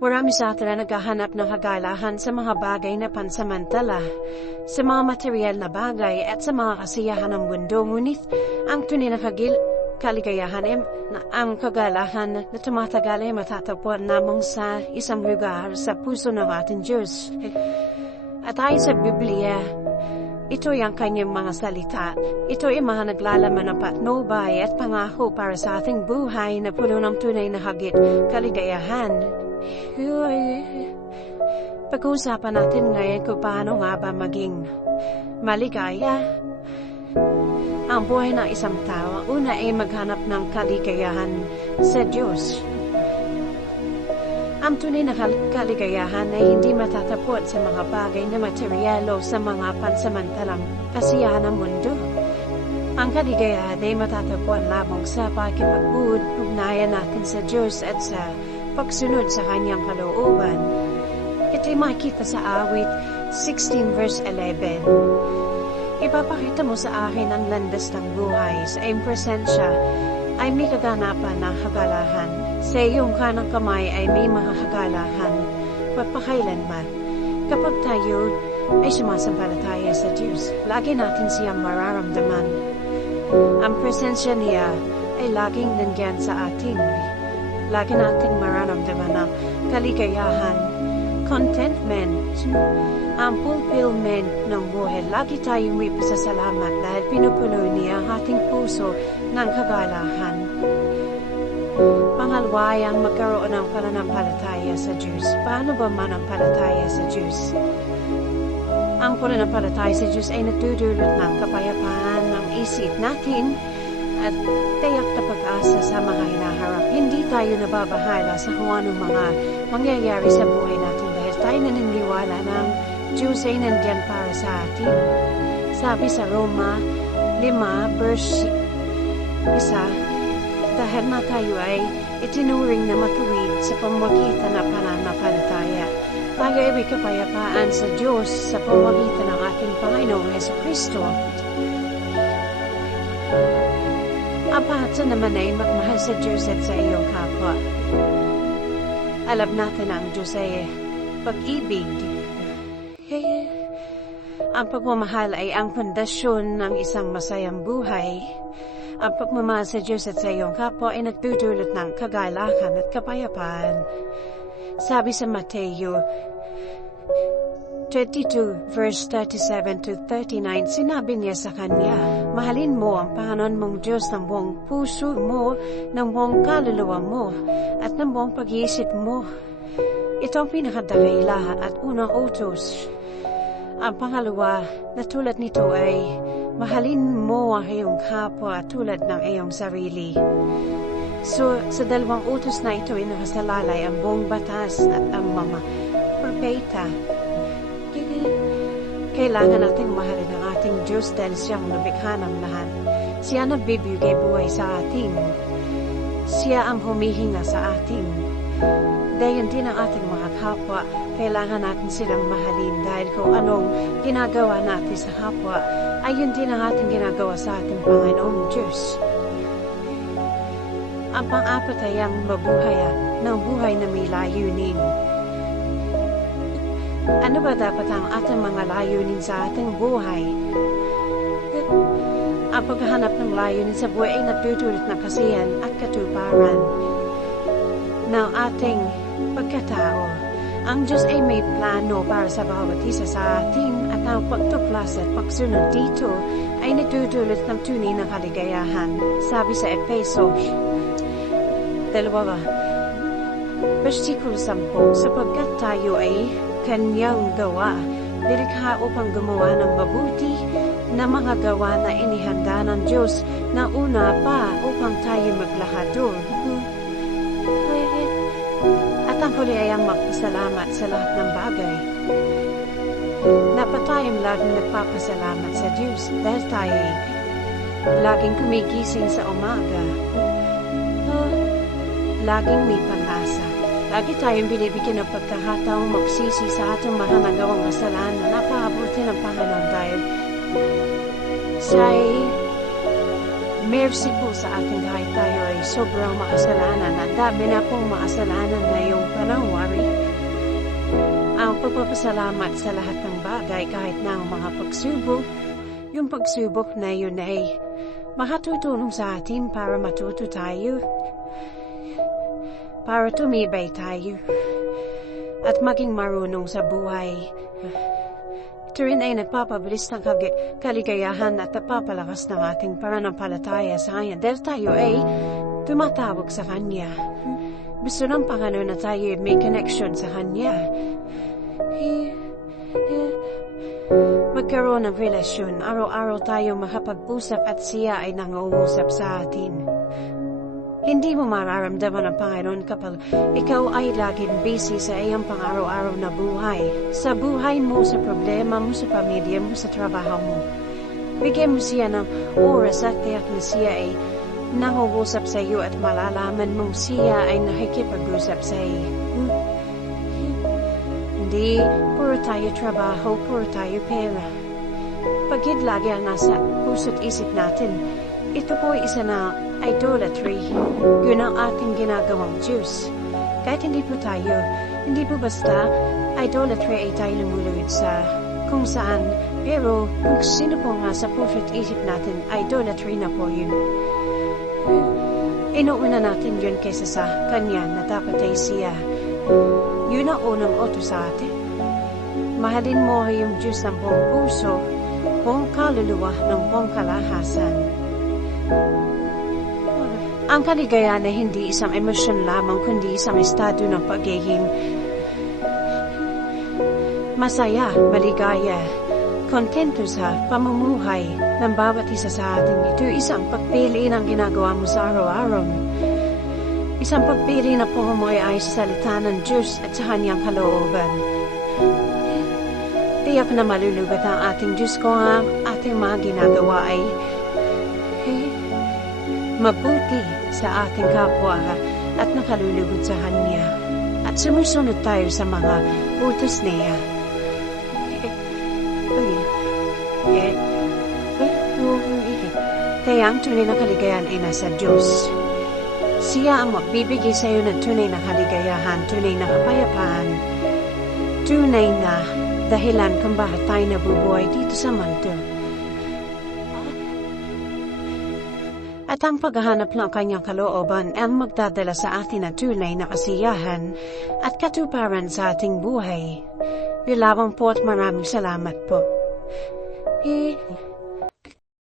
Marami sa atin na naghahanap ng kagalahan sa mga bagay na pansamantala, sa mga material na bagay at sa mga kasiyahan ng mundo. Ngunit ang tunay na kaligayahan ay na ang kagalahan na tumatagal ay matatagpuan lamang sa isang lugar sa puso ng ating Diyos. At ayon sa Biblia, ito ay ang kanyang mga salita. Ito ay mga naglalaman ng patnubay at pangako para sa ating buhay na puno ng tunay na kaligayahan. Pag-uusapan natin ngayon kung paano nga ba maging maligaya. Ang buhay ng isang tao, una ay maghanap ng kaligayahan sa Diyos. Ang tunay na kaligayahan ay hindi matatapos sa mga bagay na material o sa mga pansamantalang kasiyahan ng mundo. Ang kaligayahan ay matatagpuan lamang sa pakikipag-ugnayan natin sa Diyos at sa pagsunod sa kanyang kalooban. Ito'y makikita sa awit 16 verse 11. Ipapakita mo sa akin ang landas ng buhay. Sa iyong presensya ay may kaganapan ng kagalahan. Sa iyong kanang kamay ay may mga kagalahan. Pagpakailanman. Kapag tayo ay sumasampalataya sa Diyos, lagi natin siyang mararamdaman. Ang presensya niya ay laging nandiyan sa atin. Lagi nating mararamdaman ang kaligayahan, contentment, ang fulfillment ng buhay. Lagi tayong may pasasalamat dahil pinupuno niya ang ating puso ng kagalahan. Pangalawa ay ang magkaroon ng pananampalataya sa Diyos. Paano ba manampalataya sa Diyos? Ang pananampalataya sa Diyos ay natutulot ng kapayapaan ng isip natin at tiyak na pag-asa sa mga hinaharap. Hindi tayo nababahala sa kung anong mga mangyayari sa buhay natin dahil tayo naniniwala ng Diyos ay nandiyan para sa atin. Sabi sa Roma 5 verse 1, dahil na tayo ay itinuring na matuwid sa pamamagitan ng pananampalataya. Tayo ay may kapayapaan sa Diyos sa pamamagitan ng ating Panginoong Jesucristo. Ang pahatsa naman ay magmahal sa Diyos at sa iyong kapwa. Alam natin na ang Diyos ay pag-ibig. Ang pagmamahal ay ang pundasyon ng isang masayang buhay. Ang pagmamahal sa Diyos at sa iyong kapwa ay nagdudulot ng kagalakan at kapayapaan. Sabi sa Mateo 22 verse 37 to 39, sinabi niya sa kanya, mahalin mo ang Panginoon mong Diyos ng buong puso mo, ng buong kaluluwa mo, at ng buong pag-iisip mo. Ito ang pinakadakilahan at unang utos. Ang pangalawa na tulad nito ay, mahalin mo ang iyong kapwa tulad ng iyong sarili. So, sa dalawang utos na ito ay nakasalalay ang buong batas at ang mga propeta. Kailangan nating mahalin ang ating Diyos dahil siyang nabikha ng lahat. Siya nagbibigay buhay sa atin. Siya ang humihinga sa atin. Dahil din ang ating mga kapwa, kailangan natin silang mahalin dahil kung anong ginagawa natin sa kapwa, ay yun din ang ating ginagawa sa ating Panginoong Diyos. Ang pang-apat ay ang mabuhay ng buhay na may layunin. Ano ba dapat ang ating mga layunin sa ating buhay? Ang paghahanap ng layunin sa buhay ay nagdudulot ng kasiyahan at katuparan ng ating pagkatao. Ang Diyos ay may plano para sa bawat isa sa atin at ang pagtuklas at pagsunod dito ay nagdudulot ng tunay na kaligayahan. Sabi sa Efeso 2, versikulo 10, sapagkat tayo ay kanyang gawa, nilikha upang gumawa ng mabuti na mga gawa na inihanda ng Diyos na una pa upang tayo maglahad doon. At ang huli ay ang magpasalamat sa lahat ng bagay. Dapat tayong laging nagpapasalamat sa Diyos dahil tayo ay laging kumigising sa umaga. Laging may pag-asa. Lagi tayong binibigyan ng pagkakataong magsisi sa ating mga nagawang kasalanan. Napahabuti ng Panginoon dahil siya'y merciful sa ating kahit tayo ay sobrang makasalanan. Ang dami na pong makasalanan ngayong panahon. Nagpapasalamat sa lahat ng bagay kahit na ang mga pagsubok. Yung pagsubok na yun ay makatutulong sa atin para matuto tayo. Para tumibay tayo. At maging marunong sa buhay. Ito rin ay nagpapabilis ng kaligayahan at napapalakas ng ating pananampalataya sa Kanya dahil tayo ay tumatawag sa Kanya. Gusto ng Panginoon na tayo may connection sa Kanya. Magkaroon ng relasyon, araw-araw tayo makapag-usap at siya ay nangungusap sa atin. Hindi mo mararamdaman ang Panginoon kapag ikaw ay laging busy sa iyong pang-araw-araw na buhay. Sa buhay mo, sa problema mo, sa pamilya mo, sa trabaho mo. Bigyan mo siya ng oras at tiyak na siya ay nangungusap sa iyo at malalaman mong siya ay nakikipag-usap sa iyo. Hindi puro tayo trabaho, puro tayo pera. Pagid lagi ang nasa puso't isip natin, ito po ay isa na idolatry. Yun ang ating ginagawang Diyos. Kahit hindi po basta idolatry ay tayo lumulunod sa kung saan, pero kung sino po nga sa puso't isip natin, idolatry na po yun. Inuuna natin yun kaysa sa Kanya na dapat ay siya. Yun ang unang utos sa atin. Mahalin mo yung Diyos ng buong puso, buong kaluluwa ng buong kalahasan. Ang kaligayahan ay hindi isang emosyon lamang kundi isang estado ng pagiging masaya, maligaya, kontento sa pamumuhay ng bawat isa sa atin. Ito isang pagpili ng ginagawa mo sa araw-araw. Isang pagpili na pumumuhay sa salita ng Diyos at sa Kanyang kalooban. Tiyak na malulugat ang ating Diyos kung ang ating mga ginagawa ay mabuti sa ating kapwa at nakalulugod sa Kanya. At sumusunod tayo sa mga utos niya. Kaya ang tunay na kaligayahan ay nasa Diyos. Siya ang magbibigay sa iyo ng tunay na kaligayahan, tunay na kapayapaan, tunay na dahilan kung bakit tayo nabubuhay dito sa mundo. At ang paghahanap ng Kanyang kalooban ang magdadala sa atin ng tunay na kasiyahan at katuparan sa ating buhay. Bilawang po at maraming salamat po.